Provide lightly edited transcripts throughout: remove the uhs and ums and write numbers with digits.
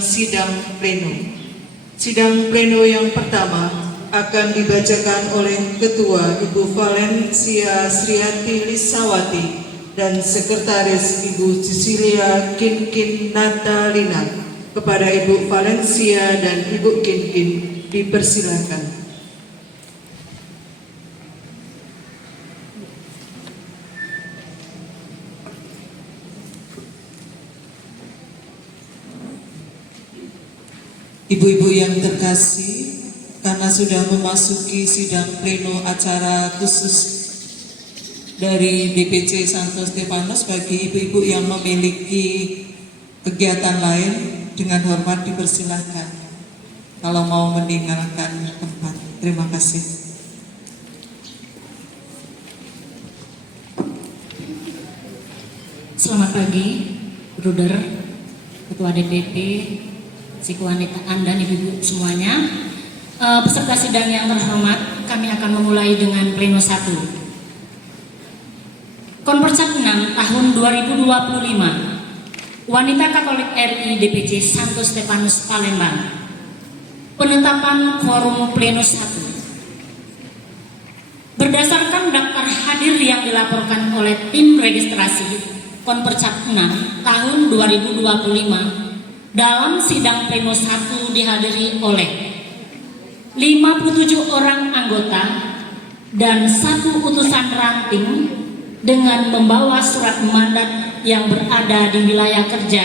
sidang pleno. Sidang pleno yang pertama akan dibacakan oleh Ketua Ibu Valencia Sriati Lisawati dan Sekretaris Ibu Cecilia Kinkin Natalina. Kepada Ibu Valencia dan Ibu Kinkin dipersilakan. Ibu-ibu yang terkasih, karena sudah memasuki sidang pleno acara khusus dari BPC Santo Stefanus, bagi ibu-ibu yang memiliki kegiatan lain, dengan hormat dipersilahkan kalau mau meninggalkan tempat. Terima kasih. Selamat pagi, Bruder, Ketua DPP, Sikwanipaan dan ibu-ibu semuanya. Peserta sidang yang terhormat, kami akan memulai dengan pleno 1. Konpersat 6 tahun 2025. Wanita Katolik RI DPC Santo Stefanus Palembang. Penetapan quorum pleno 1. Berdasarkan daftar hadir yang dilaporkan oleh tim registrasi Konpersat 6 tahun 2025, dalam sidang pleno 1 dihadiri oleh 57 orang anggota dan 1 utusan ranting dengan membawa surat mandat yang berada di wilayah kerja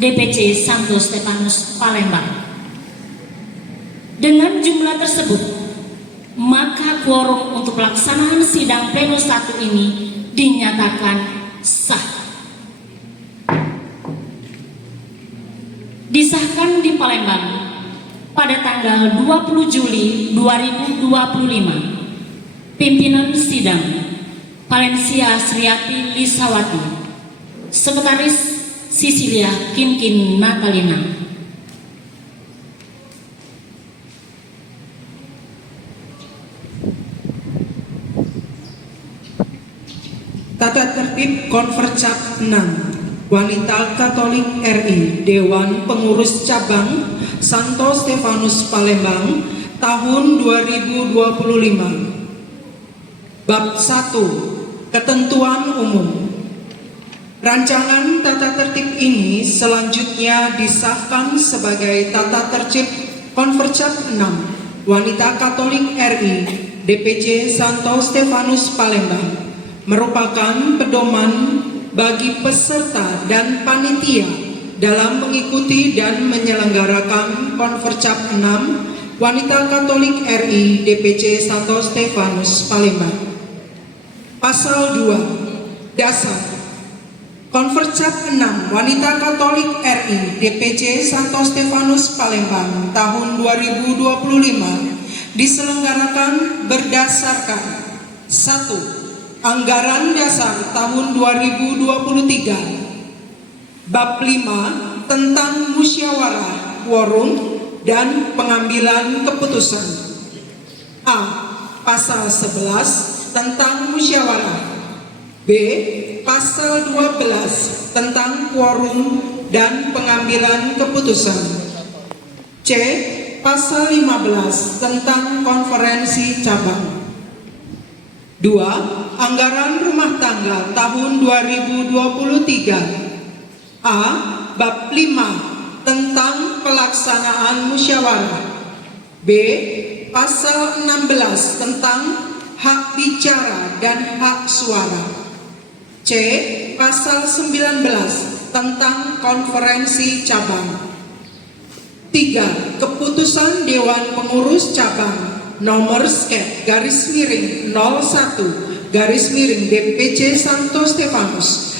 DPC Santo Stefanus Palembang. Dengan jumlah tersebut, maka quorum untuk pelaksanaan sidang pleno 1 ini dinyatakan sah. Disahkan di Palembang pada tanggal 20 Juli 2025. Pimpinan sidang Valencia Sriati Lisawati, Sekretaris Cecilia Kinkin Natalina. Tata tertib Konfercap 6. Wanita Katolik RI Dewan Pengurus Cabang Santo Stefanus Palembang tahun 2025. Bab 1. Ketentuan umum. Rancangan tata tertib ini selanjutnya disahkan sebagai tata tertib Konfercap 6 Wanita Katolik RI DPC Santo Stefanus Palembang, merupakan pedoman bagi peserta dan panitia dalam mengikuti dan menyelenggarakan Konfercap 6 Wanita Katolik RI DPC Santo Stefanus Palembang. Pasal 2. Dasar. Konfercap 6 Wanita Katolik RI DPC Santo Stefanus Palembang tahun 2025 diselenggarakan berdasarkan 1. Anggaran dasar tahun 2023. Bab 5 tentang musyawarah, quorum, dan pengambilan keputusan. A. Pasal 11 tentang musyawarah. B. Pasal 12 tentang quorum dan pengambilan keputusan. C. Pasal 15 tentang konferensi cabang. 2. Anggaran rumah tangga tahun 2023. A. Bab 5 tentang pelaksanaan musyawarah. B. Pasal 16 tentang hak bicara dan hak suara. C. Pasal 19 tentang konferensi cabang. 3. Keputusan Dewan Pengurus Cabang nomor /01 DPC Santo Stefanus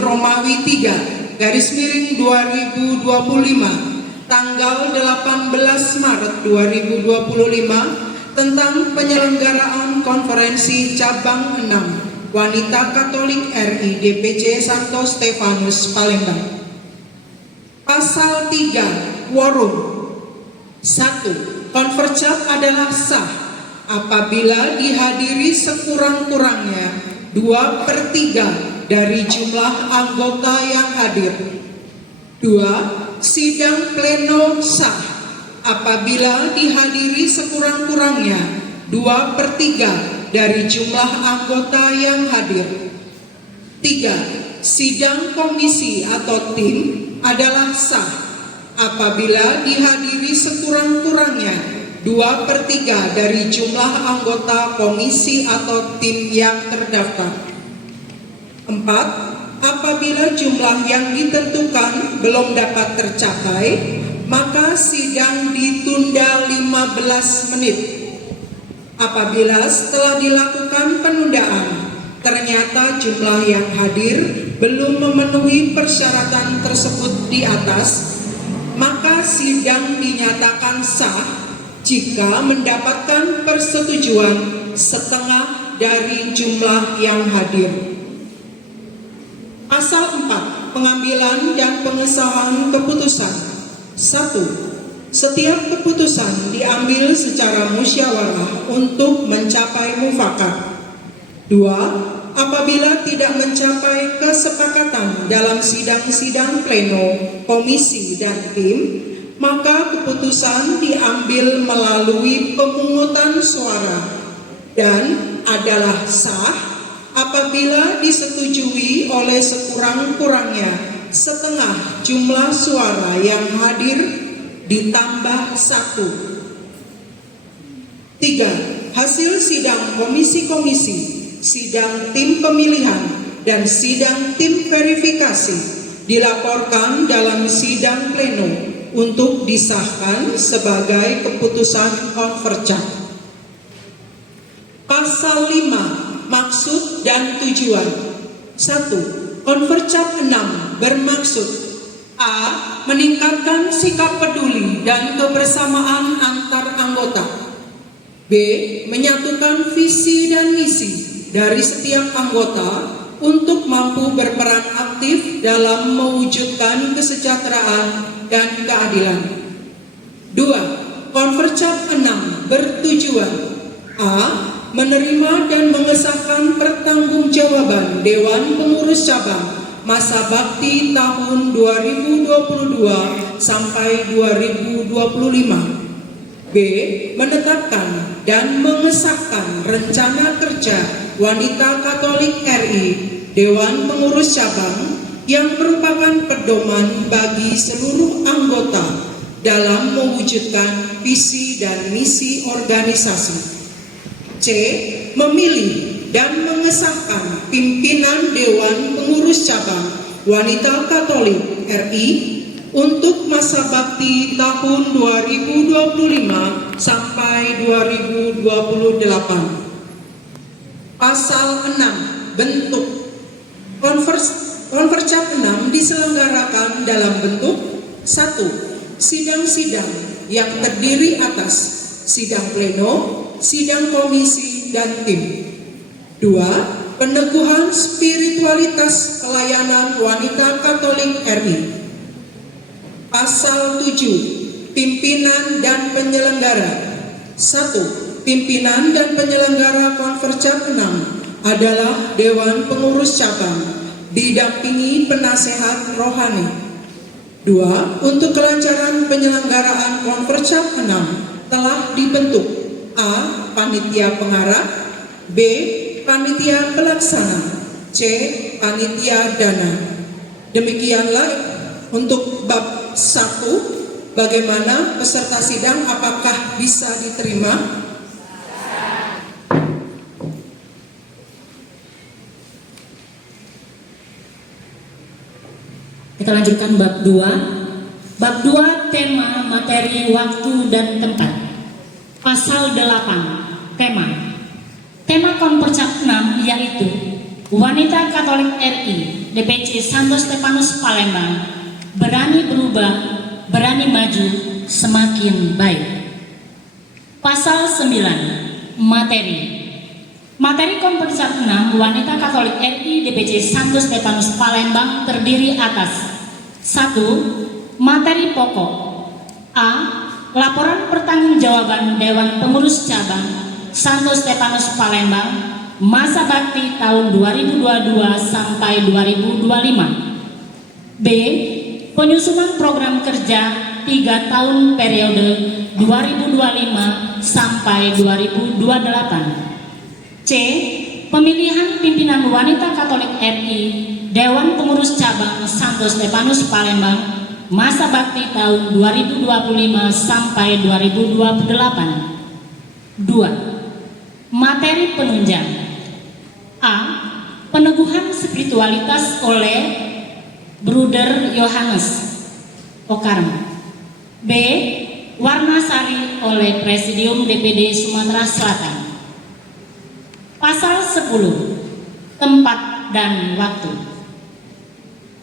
Romawi 3 2025 tanggal 18 Maret 2025 tentang penyelenggaraan konferensi cabang 6 Wanita Katolik RI DPC Santo Stefanus Palembang. Pasal 3. Quorum. 1. Konfercap adalah sah apabila dihadiri sekurang-kurangnya 2/3 dari jumlah anggota yang hadir. 2. Sidang pleno sah apabila dihadiri sekurang-kurangnya 2/3 dari jumlah anggota yang hadir. 3. Sidang komisi atau tim adalah sah apabila dihadiri sekurang-kurangnya 2/3 dari jumlah anggota komisi atau tim yang terdaftar. 4. Apabila jumlah yang ditentukan belum dapat tercapai, maka sidang ditunda 15 menit. Apabila setelah dilakukan penundaan, ternyata jumlah yang hadir belum memenuhi persyaratan tersebut di atas, maka sidang dinyatakan sah jika mendapatkan persetujuan setengah dari jumlah yang hadir. Pasal 4. Pengambilan dan pengesahan keputusan. 1. Setiap keputusan diambil secara musyawarah untuk mencapai mufakat. 2. Apabila tidak mencapai kesepakatan dalam sidang-sidang pleno, komisi, dan tim, maka keputusan diambil melalui pemungutan suara dan adalah sah apabila disetujui oleh sekurang-kurangnya setengah jumlah suara yang hadir ditambah 1. 3. Hasil sidang komisi-komisi, sidang tim pemilihan, dan sidang tim verifikasi dilaporkan dalam sidang pleno untuk disahkan sebagai keputusan konvercap. Pasal 5. Maksud dan tujuan. 1. Konvercap 6 bermaksud: A. Meningkatkan sikap peduli dan kebersamaan antar anggota. B. Menyatukan visi dan misi dari setiap anggota untuk mampu berperan aktif dalam mewujudkan kesejahteraan dan keadilan. 2. Konvercap 6 bertujuan: A. Menerima dan mengesahkan pertanggungjawaban Dewan Pengurus Cabang masa bakti tahun 2022 sampai 2025. B. Menetapkan dan mengesahkan rencana kerja Wanita Katolik RI Dewan Pengurus Cabang yang merupakan pedoman bagi seluruh anggota dalam mewujudkan visi dan misi organisasi. C. Memilih dan mengesahkan pimpinan Dewan Pengurus Cabang Wanita Katolik RI untuk masa bakti tahun 2025 sampai 2028. Pasal 6. Bentuk. Konvercap 6 diselenggarakan dalam bentuk: 1. Sidang-sidang yang terdiri atas sidang pleno, sidang komisi, dan tim. 2. Peneguhan spiritualitas pelayanan Wanita Katolik RI. Pasal 7. Pimpinan dan penyelenggara. 1. Pimpinan dan penyelenggara Konvercap 6 adalah Dewan Pengurus Cabang didampingi penasehat rohani. 2. Untuk kelancaran penyelenggaraan Konvercap 6 telah dibentuk: A. Panitia pengarah, B. Panitia pelaksana, C. Panitia dana. Demikianlah untuk bab 1. Bagaimana peserta sidang, apakah bisa diterima? Kita lanjutkan bab 2. Bab 2, tema, materi, waktu, dan tempat. Pasal 8, tema. Tema Konvercap 6 yaitu Wanita Katolik RI DPC Santo Stefanus Palembang berani berubah, berani maju, semakin baik. Pasal 9, materi. Materi Konvercap 6 Wanita Katolik RI DPC Santo Stefanus Palembang terdiri atas: 1. Materi pokok. A. Laporan pertanggungjawaban Dewan Pengurus Cabang Santo Stefanus Palembang masa bakti tahun 2022 sampai 2025. B. penyusunan program kerja 3 tahun periode 2025 sampai 2028. C. Pemilihan pimpinan wanita Katolik RI Dewan Pengurus Cabang Santo Stefanus Palembang masa bakti tahun 2025 sampai 2028. 2. Materi penunjang. A. Peneguhan spiritualitas oleh Bruder Yohanes Okarm. B. Warna sari oleh Presidium DPD Sumatera Selatan. Pasal 10. Tempat dan waktu.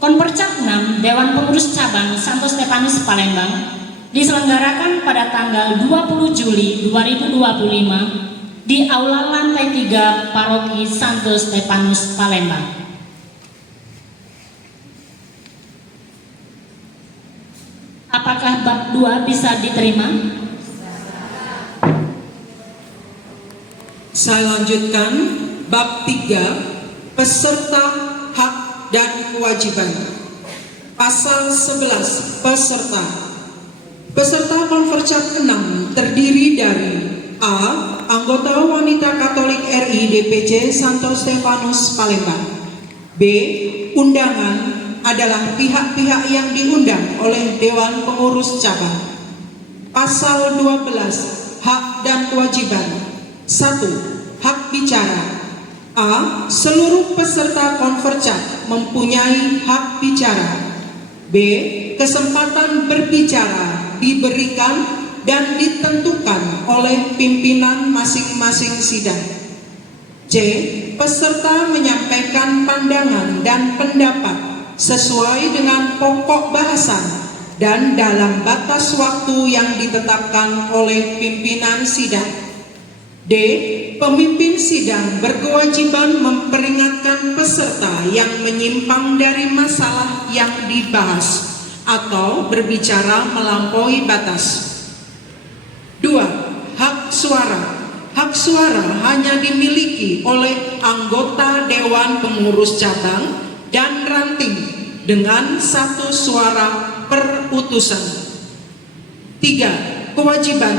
Konpercap 6 Dewan Pengurus Cabang Santo Stefanus Palembang diselenggarakan pada tanggal 20 Juli 2025 di Aula Lantai 3 Paroki Santo Stefanus Palembang. Apakah bab 2 bisa diterima? Saya lanjutkan bab 3, peserta hak dan kewajiban. Pasal 11, peserta. Peserta Konfercap 6 terdiri dari A. Anggota wanita Katolik RI DPC Santo Stefanus Palembang. B. Undangan adalah pihak-pihak yang diundang oleh Dewan Pengurus Cabang. Pasal 12, hak dan kewajiban. 1. Hak bicara. A. Seluruh peserta Konfercap mempunyai hak bicara. B. Kesempatan berbicara diberikan dan ditentukan oleh pimpinan masing-masing sidang. C. Peserta menyampaikan pandangan dan pendapat sesuai dengan pokok bahasan dan dalam batas waktu yang ditetapkan oleh pimpinan sidang. D. Pemimpin sidang berkewajiban memperingatkan peserta yang menyimpang dari masalah yang dibahas atau berbicara melampaui batas. 2. Hak suara. Hak suara hanya dimiliki oleh anggota Dewan Pengurus Cabang dan ranting dengan 1 suara per utusan. 3. Kewajiban.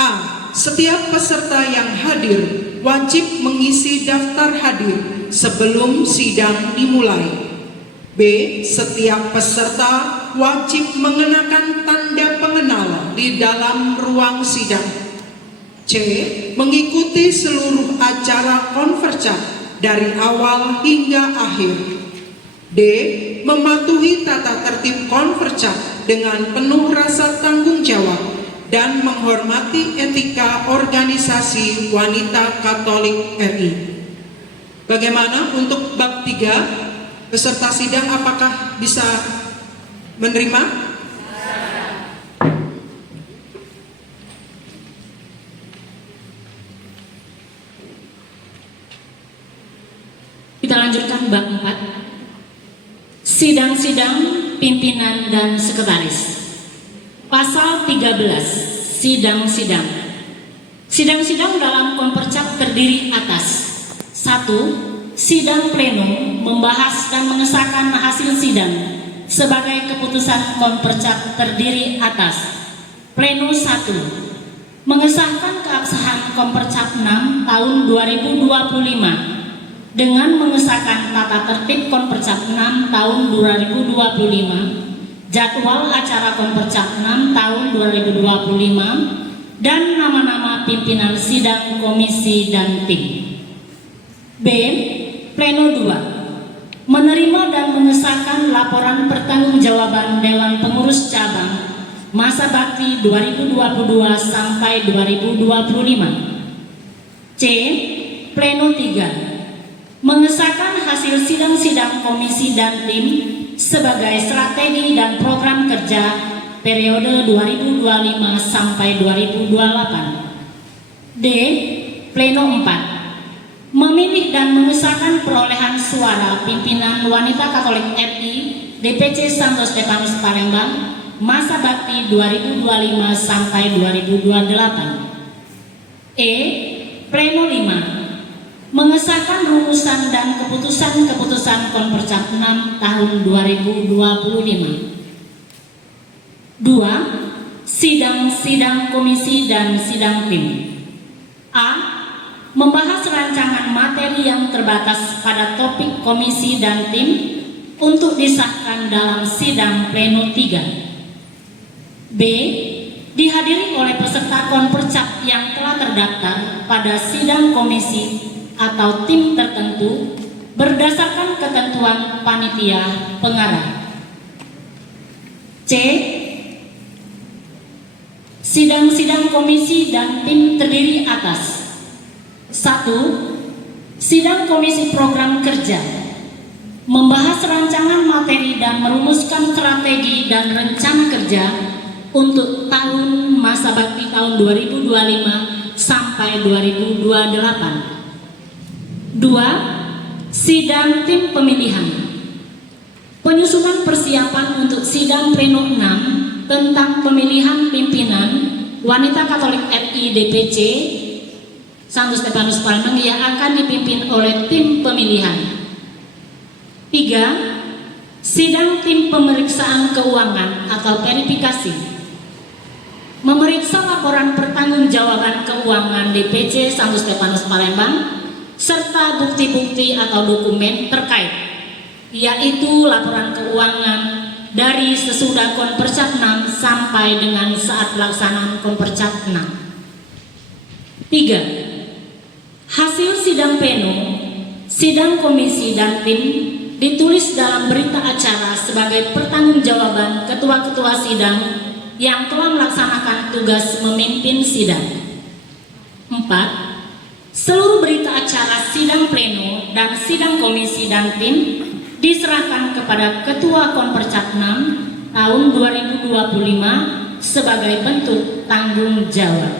A. Setiap peserta yang hadir wajib mengisi daftar hadir sebelum sidang dimulai. B. Setiap peserta wajib mengenakan tanda pengenal di dalam ruang sidang. C. Mengikuti seluruh acara Konfercap dari awal hingga akhir. D. Mematuhi tata tertib Konfercap dengan penuh rasa tanggung jawab dan menghormati etika organisasi wanita Katolik RI. Bagaimana untuk bab 3? Peserta sidang apakah bisa menerima? Kita lanjutkan bab 4. Sidang-sidang pimpinan dan sekretaris. Pasal 13. Sidang-sidang. Sidang-sidang dalam Konpercap terdiri atas 1. Sidang pleno membahas dan mengesahkan hasil sidang sebagai keputusan Konpercap terdiri atas Pleno 1. Mengesahkan keabsahan Konpercap 6 tahun 2025 dengan mengesahkan tata tertib Konpercap 6 tahun 2025, jadwal acara Konpercap 6 tahun 2025, dan nama-nama pimpinan sidang, komisi, dan tim. B. Pleno 2. Menerima dan mengesahkan laporan pertanggungjawaban Dewan Pengurus Cabang masa bakti 2022 sampai 2025. C. Pleno 3. Mengesahkan hasil sidang-sidang komisi dan tim sebagai strategi dan program kerja periode 2025 sampai 2028. D. Pleno 4. Memilih dan mengesahkan perolehan suara pimpinan wanita Katolik RI DPC Santo Stefanus Palembang masa bakti 2025 sampai 2028. E. Pleno 5. Mengesahkan rumusan dan keputusan-keputusan Konpercap 6 tahun 2025. 2. Sidang-sidang komisi dan sidang tim. A. Membahas rancangan materi yang terbatas pada topik komisi dan tim untuk disahkan dalam sidang pleno 3. B. Dihadiri oleh peserta konpercap yang telah terdaftar pada sidang komisi atau tim tertentu berdasarkan ketentuan panitia pengarah. C. Sidang-sidang komisi dan tim terdiri atas 1. Sidang komisi program kerja, membahas rancangan materi dan merumuskan strategi dan rencana kerja untuk tahun masa bakti tahun 2025 sampai 2028. 2. Sidang tim pemilihan, penyusunan persiapan untuk sidang pleno 6 tentang pemilihan pimpinan Wanita Katolik RI DPC Santo Stepanus Palembang yang akan dipimpin oleh tim pemilihan. 3. Sidang tim pemeriksaan keuangan atau verifikasi, memeriksa laporan pertanggungjawaban keuangan DPC Santo Stepanus Palembang serta bukti-bukti atau dokumen terkait, yaitu laporan keuangan dari sesudah Konpercap 6 sampai dengan saat pelaksanaan Konpercap 6. 3. Hasil sidang pleno, sidang komisi dan tim ditulis dalam berita acara sebagai pertanggungjawaban ketua-ketua sidang yang telah melaksanakan tugas memimpin sidang. 4. Seluruh berita acara sidang pleno dan sidang komisi dan tim diserahkan kepada Ketua Konpercap 6 tahun 2025 sebagai bentuk tanggung jawab.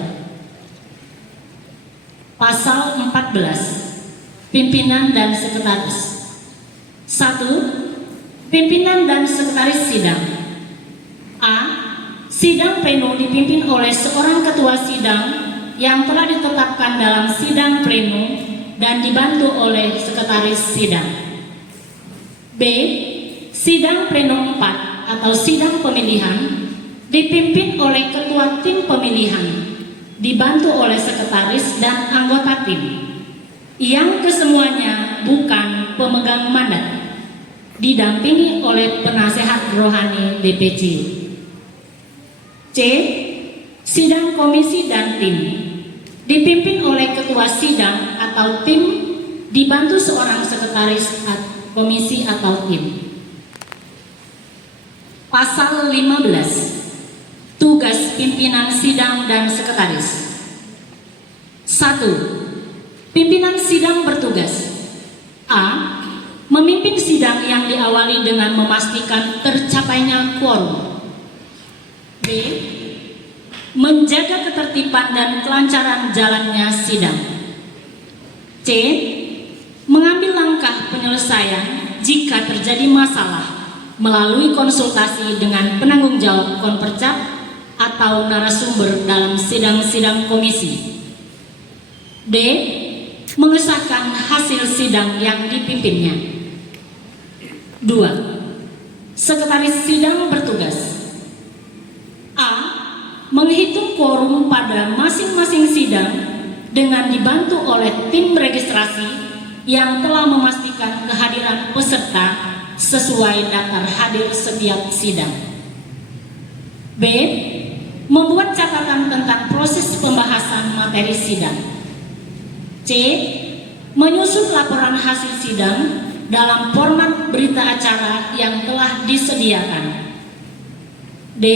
Pasal 14. Pimpinan dan Sekretaris. 1. Pimpinan dan Sekretaris Sidang. A. Sidang pleno dipimpin oleh seorang ketua sidang yang telah ditetapkan dalam sidang pleno dan dibantu oleh sekretaris sidang. B. Sidang pleno 4 atau sidang pemilihan dipimpin oleh ketua tim pemilihan, dibantu oleh sekretaris dan anggota tim, yang kesemuanya bukan pemegang mandat, didampingi oleh penasehat rohani DPC. C. Sidang komisi dan tim dipimpin oleh ketua sidang atau tim, dibantu seorang sekretaris komisi atau tim. Pasal 15. Tugas pimpinan sidang dan sekretaris. 1. Pimpinan sidang bertugas: A. Memimpin sidang yang diawali dengan memastikan tercapainya quorum. B. Menjaga ketertiban dan kelancaran jalannya sidang. C. Mengambil langkah penyelesaian jika terjadi masalah melalui konsultasi dengan penanggung jawab konpercap atau narasumber dalam sidang-sidang komisi. D. Mengesahkan hasil sidang yang dipimpinnya. 2. Sekretaris sidang bertugas: A. Menghitung quorum pada masing-masing sidang dengan dibantu oleh tim registrasi yang telah memastikan kehadiran peserta sesuai daftar hadir setiap sidang. B. Membuat catatan tentang proses pembahasan materi sidang. C. Menyusun laporan hasil sidang dalam format berita acara yang telah disediakan. D.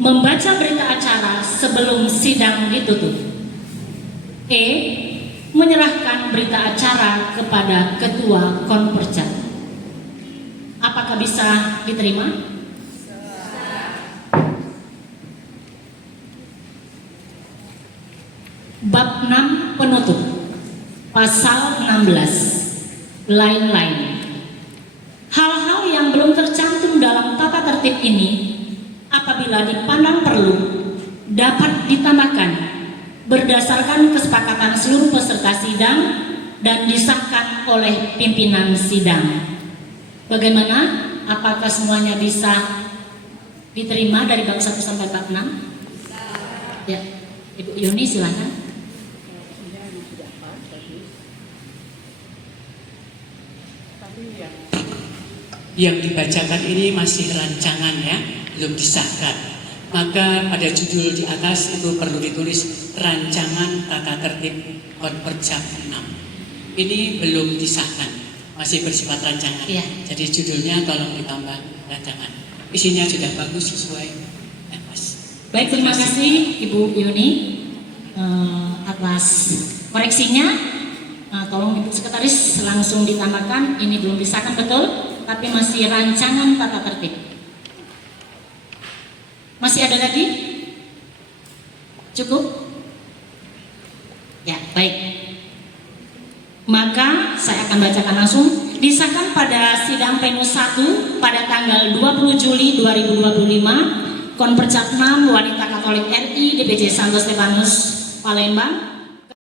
Membaca berita acara sebelum sidang ditutup. E. Menyerahkan berita acara kepada ketua konpercap. Apakah bisa diterima? Bab 6 penutup. Pasal 16. Lain-lain. Hal-hal yang belum tercantum dalam tata tertib ini, apabila dipandang perlu, dapat ditambahkan berdasarkan kesepakatan seluruh peserta sidang dan disahkan oleh pimpinan sidang. Bagaimana? Apakah semuanya bisa Diterima dari bab 1 sampai bab 6? Ya, Ibu Yuni silakan. Yang dibacakan ini masih rancangan ya, belum disahkan. Maka pada judul di atas itu perlu ditulis rancangan tata tertib Konperjap 6. Ini belum disahkan, masih bersifat rancangan. Iya. Jadi judulnya tolong ditambah rancangan. Isinya sudah bagus sesuai. Mas. Baik, terima kasih Ibu Yuni atas koreksinya. Tolong Ibu Sekretaris langsung ditambahkan, ini belum disahkan betul, tapi masih rancangan tata tertib. Masih ada lagi? Cukup? Ya, baik. Maka saya akan bacakan langsung. Disahkan pada sidang pleno 1 pada tanggal 20 Juli 2025, Konperjap 6 Wanita Katolik RI DPC Santo Stefanus Palembang